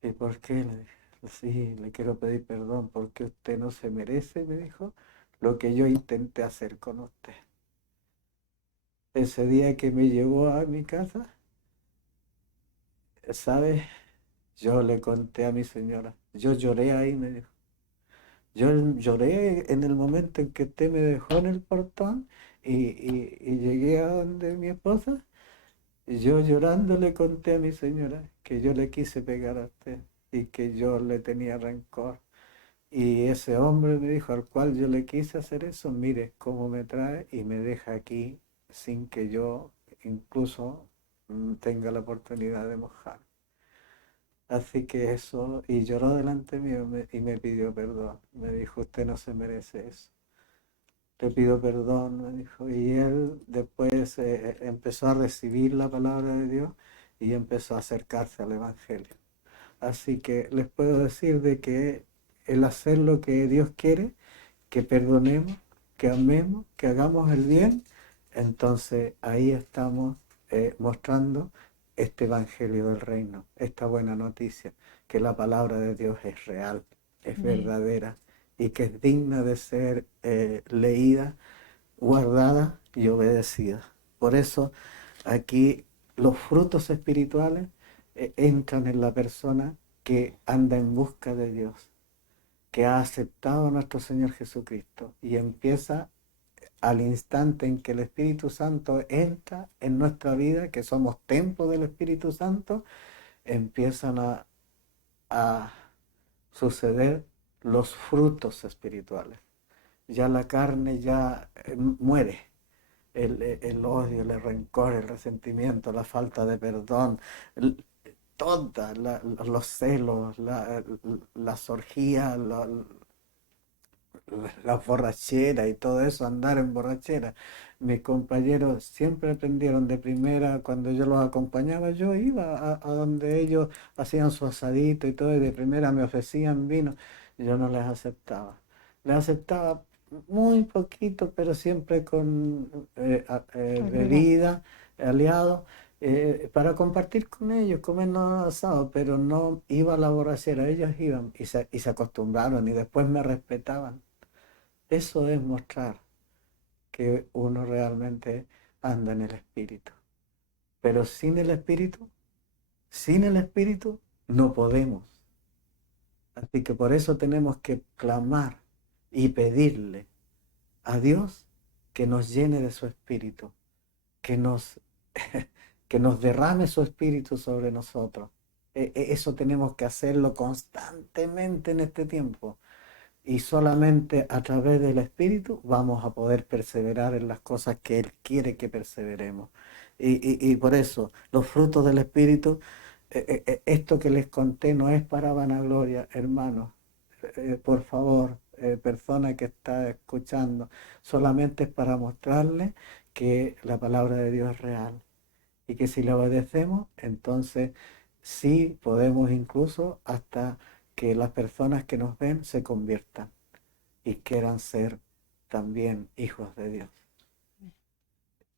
¿Y por qué? Le dije, sí, le quiero pedir perdón porque usted no se merece, me dijo, lo que yo intenté hacer con usted. Ese día que me llevó a mi casa, ¿sabe? Yo le conté a mi señora, yo lloré ahí, me dijo. Yo lloré en el momento en que usted me dejó en el portón y llegué a donde mi esposa. Y yo llorando le conté a mi señora que yo le quise pegar a usted y que yo le tenía rencor. Y ese hombre me dijo al cual yo le quise hacer eso, mire cómo me trae y me deja aquí sin que yo incluso tenga la oportunidad de mojar. Así que eso, y lloró delante mío y me pidió perdón. Me dijo, usted no se merece eso. Le pido perdón, me dijo. Y él después empezó a recibir la palabra de Dios y empezó a acercarse al Evangelio. Así que les puedo decir de que el hacer lo que Dios quiere, que perdonemos, que amemos, que hagamos el bien, entonces ahí estamos mostrando este Evangelio del Reino, esta buena noticia, que la palabra de Dios es real, es Amén. verdadera y que es digna de ser leída, guardada y obedecida. Por eso aquí los frutos espirituales entran en la persona que anda en busca de Dios, que ha aceptado a nuestro Señor Jesucristo y empieza al instante en que el Espíritu Santo entra en nuestra vida, que somos templo del Espíritu Santo, empiezan a suceder los frutos espirituales. Ya la carne ya muere. El odio, el rencor, el resentimiento, la falta de perdón, todos los celos, las orgías, la borrachera y todo eso, andar en borrachera. Mis compañeros siempre aprendieron de primera, cuando yo los acompañaba, yo iba a donde ellos hacían su asadito y todo, y de primera me ofrecían vino, y yo no les aceptaba. Les aceptaba muy poquito, pero siempre con Ayuda. bebida, aliado, para compartir con ellos, comernos asado, pero no iba a la borrachera, ellos iban y se acostumbraron y después me respetaban. Eso es mostrar que uno realmente anda en el espíritu. Pero sin el espíritu no podemos. Así que por eso tenemos que clamar y pedirle a Dios que nos llene de su espíritu, que nos, que nos derrame su espíritu sobre nosotros. Eso tenemos que hacerlo constantemente en este tiempo. Y solamente a través del Espíritu vamos a poder perseverar en las cosas que Él quiere que perseveremos. Y por eso, los frutos del Espíritu, esto que les conté no es para vanagloria, hermanos. Por favor, persona que está escuchando, solamente es para mostrarle que la palabra de Dios es real y que si le obedecemos, entonces sí podemos incluso hasta que las personas que nos ven se conviertan y quieran ser también hijos de Dios.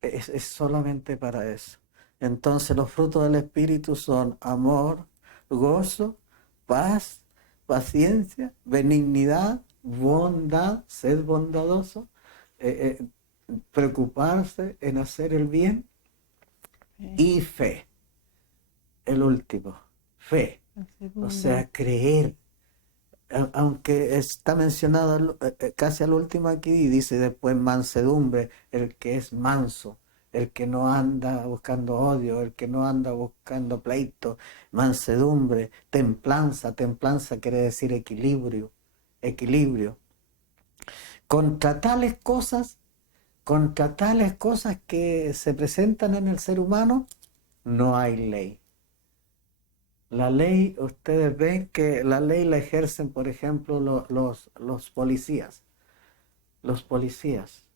Es solamente para eso. Entonces los frutos del Espíritu son amor, gozo, paz, paciencia, benignidad, bondad, ser bondadoso, preocuparse en hacer el bien y fe. El último, fe. O sea, creer. Aunque está mencionado casi al último aquí, y dice después mansedumbre, el que es manso, el que no anda buscando odio, el que no anda buscando pleito, mansedumbre, templanza, templanza quiere decir equilibrio, equilibrio. Contra tales cosas, contra tales cosas que se presentan en el ser humano, no hay ley. La ley, ustedes ven que la ley la ejercen, por ejemplo, los policías. Los policías,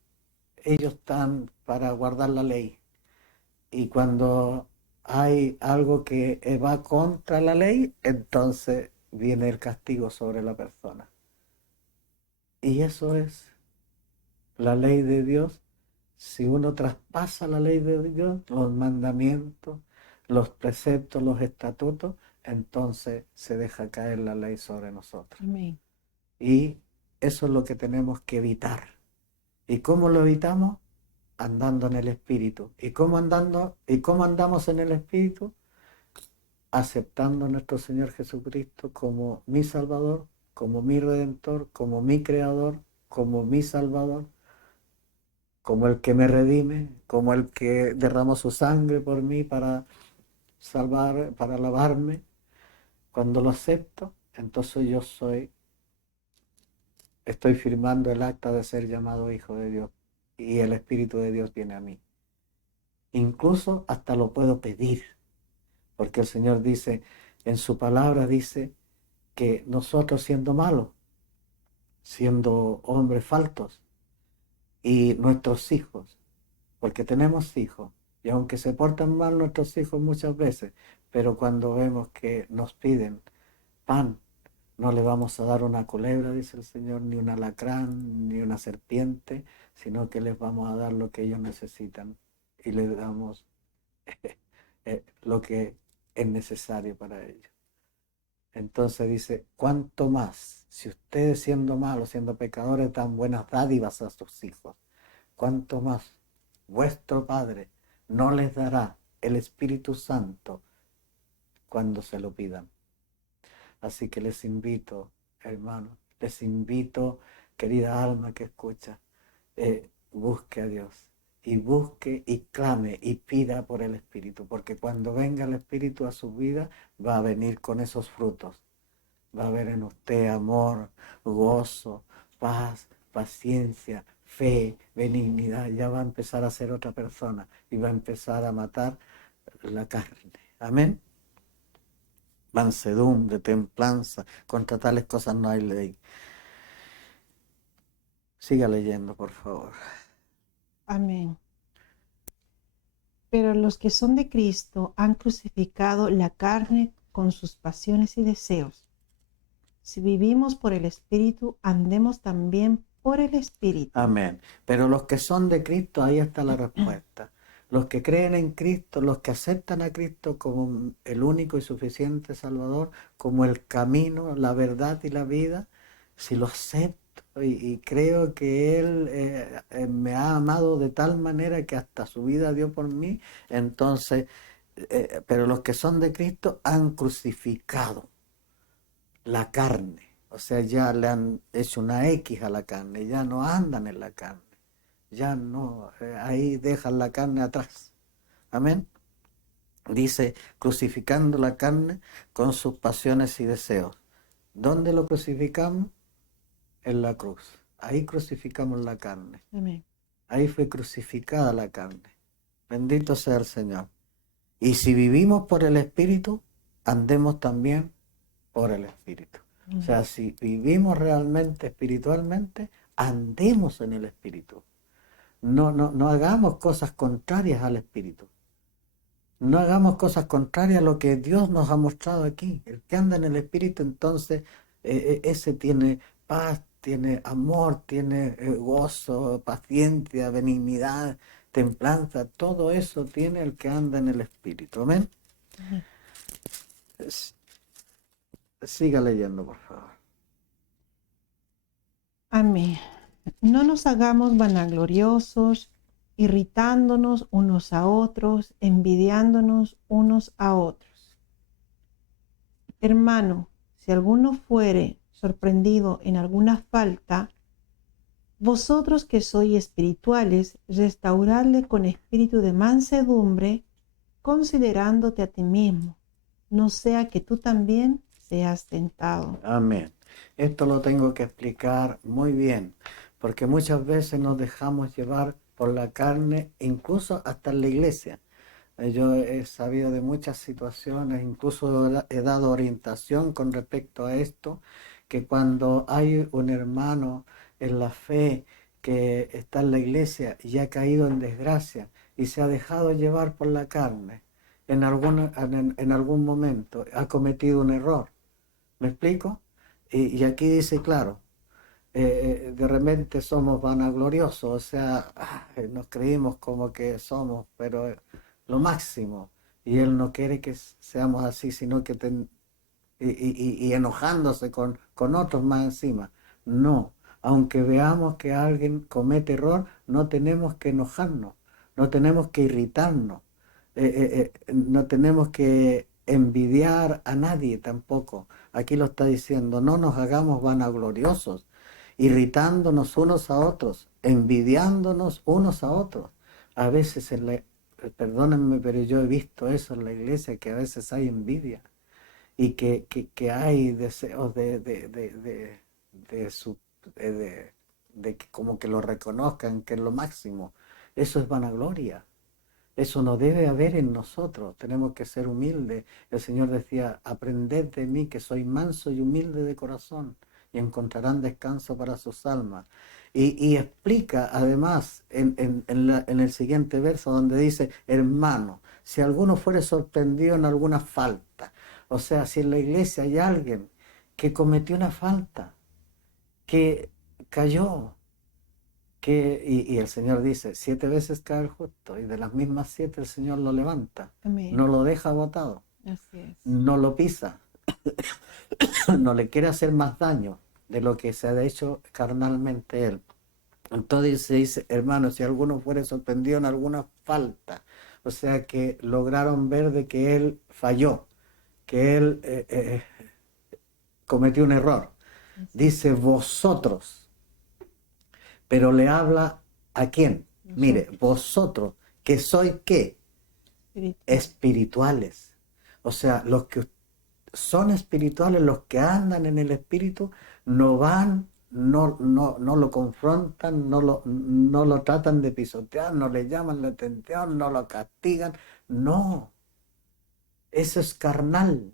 ellos están para guardar la ley. Y cuando hay algo que va contra la ley, entonces viene el castigo sobre la persona. Y eso es la ley de Dios. Si uno traspasa la ley de Dios, los mandamientos, los preceptos, los estatutos, entonces se deja caer la ley sobre nosotros. Amén. Y eso es lo que tenemos que evitar. ¿Y cómo lo evitamos? Andando en el Espíritu. ¿Y cómo andamos en el Espíritu? Aceptando a nuestro Señor Jesucristo como mi Salvador, como mi Redentor, como mi Creador, como mi Salvador, como el que me redime, como el que derramó su sangre por mí para salvar, para lavarme. Cuando lo acepto, entonces estoy firmando el acta de ser llamado hijo de Dios y el Espíritu de Dios viene a mí. Incluso hasta lo puedo pedir, porque el Señor dice, en su palabra dice que nosotros siendo malos, siendo hombres faltos, y nuestros hijos, porque tenemos hijos, y aunque se portan mal nuestros hijos muchas veces, pero cuando vemos que nos piden pan, no le vamos a dar una culebra, dice el Señor, ni un alacrán, ni una serpiente, sino que les vamos a dar lo que ellos necesitan y les damos lo que es necesario para ellos. Entonces dice, ¿cuánto más? Si ustedes siendo malos, siendo pecadores, dan buenas dádivas a sus hijos, ¿cuánto más vuestro Padre no les dará el Espíritu Santo cuando se lo pidan? Así que les invito, hermanos, les invito, querida alma que escucha, busque a Dios y busque y clame y pida por el Espíritu, porque cuando venga el Espíritu a su vida va a venir con esos frutos. Va a haber en usted amor, gozo, paz, paciencia, fe, benignidad. Ya va a empezar a ser otra persona y va a empezar a matar la carne. Amén. Mansedumbre, templanza, contra tales cosas no hay ley. Siga leyendo, por favor. Amén. Pero los que son de Cristo han crucificado la carne con sus pasiones y deseos. Si vivimos por el Espíritu, andemos también por el Espíritu. Amén. Pero los que son de Cristo, ahí está la respuesta. Los que creen en Cristo, los que aceptan a Cristo como el único y suficiente Salvador, como el camino, la verdad y la vida, si lo acepto y creo que Él me ha amado de tal manera que hasta su vida dio por mí, entonces, pero los que son de Cristo han crucificado la carne. O sea, ya le han hecho una X a la carne, ya no andan en la carne, ya no, ahí dejan la carne atrás. Amén. Dice, crucificando la carne con sus pasiones y deseos. ¿Dónde lo crucificamos? En la cruz. Ahí crucificamos la carne. Amén. Ahí fue crucificada la carne. Bendito sea el Señor. Y si vivimos por el Espíritu, andemos también por el Espíritu. O sea, si vivimos realmente espiritualmente, andemos en el Espíritu. No hagamos cosas contrarias al Espíritu. No hagamos cosas contrarias a lo que Dios nos ha mostrado aquí. El que anda en el Espíritu, entonces, ese tiene paz, tiene amor, tiene gozo, paciencia, benignidad, templanza. Todo eso tiene el que anda en el Espíritu. Amén. Siga leyendo, por favor. Amén. No nos hagamos vanagloriosos, irritándonos unos a otros, envidiándonos unos a otros. Hermano, si alguno fuere sorprendido en alguna falta, vosotros que sois espirituales, restauradle con espíritu de mansedumbre, considerándote a ti mismo, no sea que tú también seas tentado. Amén. Esto lo tengo que explicar muy bien, porque muchas veces nos dejamos llevar por la carne, incluso hasta en la iglesia. Yo he sabido de muchas situaciones, incluso he dado orientación con respecto a esto, que cuando hay un hermano en la fe que está en la iglesia y ha caído en desgracia y se ha dejado llevar por la carne, en algún momento ha cometido un error. ¿Me explico? Y aquí dice, claro, de repente somos vanagloriosos, o sea, nos creímos como que somos, pero lo máximo. Y Él no quiere que seamos así, sino que y enojándose con otros más encima. No, aunque veamos que alguien comete error, no tenemos que enojarnos, no tenemos que irritarnos, no tenemos que envidiar a nadie tampoco. Aquí lo está diciendo, no nos hagamos vanagloriosos, irritándonos unos a otros, envidiándonos unos a otros. A veces, perdónenme, pero yo he visto eso en la iglesia, que a veces hay envidia y que hay deseos de que como que lo reconozcan, que es lo máximo. Eso es vanagloria. Eso no debe haber en nosotros. Tenemos que ser humildes. El Señor decía, aprended de mí que soy manso y humilde de corazón y encontrarán descanso para sus almas. Y explica además en el siguiente verso donde dice, hermano, si alguno fuere sorprendido en alguna falta, o sea, si en la iglesia hay alguien que cometió una falta, que cayó, y el Señor dice, 7 veces cae el justo, y de las mismas 7 el Señor lo levanta. Amén. No lo deja botado, Así es. no lo pisa, no le quiere hacer más daño de lo que se ha hecho carnalmente él. Entonces se dice, hermano, si alguno fuere sorprendido en alguna falta, o sea que lograron ver de que él falló, que él cometió un error. Dice vosotros, pero le habla ¿a quién? Mire, vosotros, que sois ¿qué? Espirituales. O sea, los que son espirituales, los que andan en el espíritu, no van, no lo confrontan, no lo tratan de pisotear, no le llaman la atención, no lo castigan. No, eso es carnal.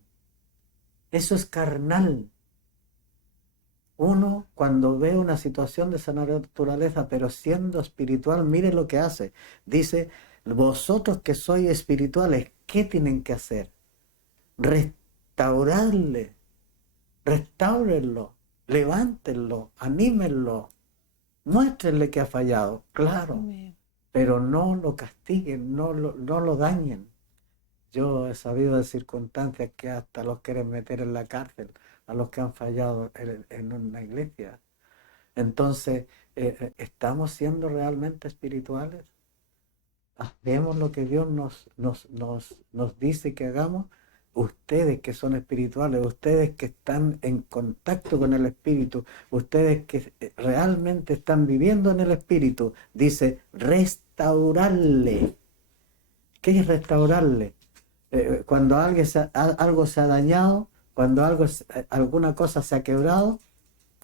Eso es carnal. Uno, cuando ve una situación de esa naturaleza, pero siendo espiritual, mire lo que hace. Dice, vosotros que sois espirituales, ¿qué tienen que hacer? Restaurarle, restáurenlo, levántenlo, anímenlo, muéstrenle que ha fallado, claro, pero no lo castiguen, no lo dañen. Yo he sabido de circunstancias que hasta los quieren meter en la cárcel a los que han fallado en una iglesia. Entonces, ¿estamos siendo realmente espirituales? ¿Hacemos lo que Dios nos dice que hagamos? Ustedes que son espirituales, ustedes que están en contacto con el Espíritu, ustedes que realmente están viviendo en el Espíritu, dice, restaurarle. ¿Qué es restaurarle? Cuando algo se ha dañado, cuando alguna cosa se ha quebrado,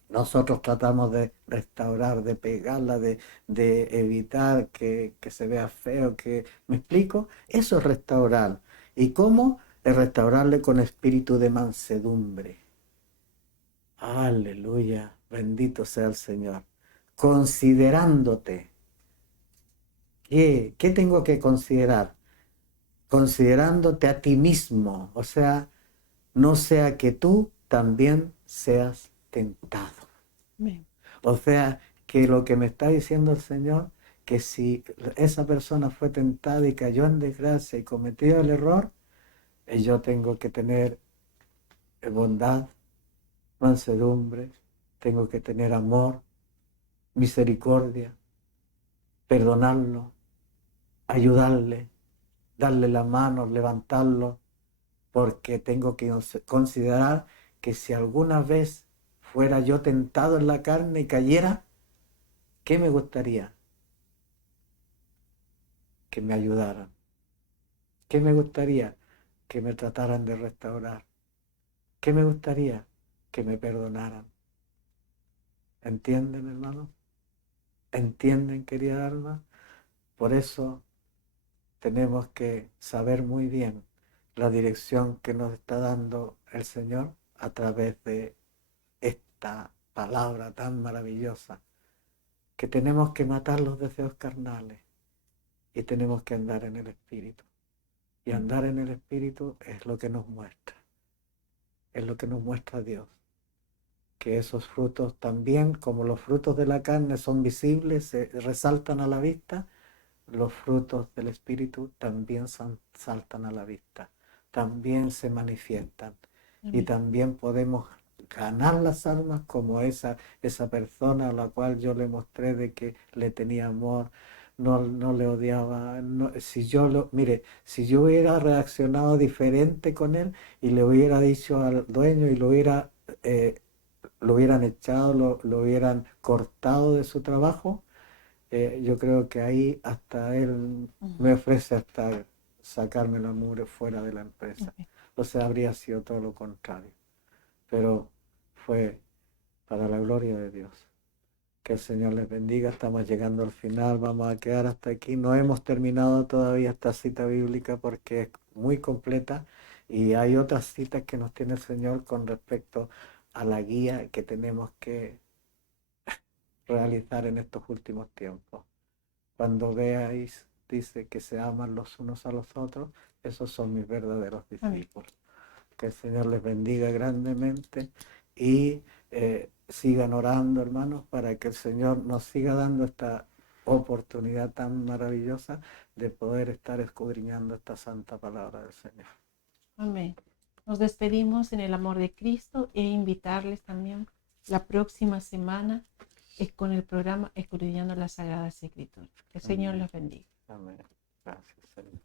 nosotros tratamos de restaurar, de pegarla, de evitar que se vea feo, ¿me explico? Eso es restaurar. ¿Y cómo? Es restaurarle con espíritu de mansedumbre. Aleluya, bendito sea el Señor. Considerándote. ¿Qué tengo que considerar? Considerándote a ti mismo, o sea, no sea que tú también seas tentado. Amén. O sea, que lo que me está diciendo el Señor, que si esa persona fue tentada y cayó en desgracia y cometió el error, yo tengo que tener bondad, mansedumbre, tengo que tener amor, misericordia, perdonarlo, ayudarle, darle la mano, levantarlo, porque tengo que considerar que si alguna vez fuera yo tentado en la carne y cayera, ¿qué me gustaría? Que me ayudaran. ¿Qué me gustaría? Que me trataran de restaurar. ¿Qué me gustaría? Que me perdonaran. ¿Entienden, hermano? ¿Entienden, querida alma? Por eso tenemos que saber muy bien la dirección que nos está dando el Señor a través de esta palabra tan maravillosa, que tenemos que matar los deseos carnales y tenemos que andar en el Espíritu. Y andar en el Espíritu es lo que nos muestra, es lo que nos muestra Dios. Que esos frutos también, como los frutos de la carne son visibles, se resaltan a la vista, los frutos del Espíritu también saltan a la vista, también se manifiestan. Amén. Y también podemos ganar las almas como esa persona a la cual yo le mostré de que le tenía amor, no le odiaba. Mire, si yo hubiera reaccionado diferente con él y le hubiera dicho al dueño y lo hubieran echado, lo hubieran cortado de su trabajo, yo creo que ahí hasta él me ofrece hasta sacarme la mugre fuera de la empresa. O sea, habría sido todo lo contrario. Pero fue para la gloria de Dios. Que el Señor les bendiga. Estamos llegando al final. Vamos a quedar hasta aquí. No hemos terminado todavía esta cita bíblica porque es muy completa y hay otras citas que nos tiene el Señor con respecto a la guía que tenemos que realizar en estos últimos tiempos. Cuando veáis, dice que se aman los unos a los otros, esos son mis verdaderos discípulos. Que el Señor les bendiga grandemente y sigan orando, hermanos, para que el Señor nos siga dando esta oportunidad tan maravillosa de poder estar escudriñando esta santa palabra del Señor. Amén. Nos despedimos en el amor de Cristo e invitarles también la próxima semana con el programa Escudriñando las Sagradas Escrituras. Que el Señor los bendiga. Amén. Gracias, Señor.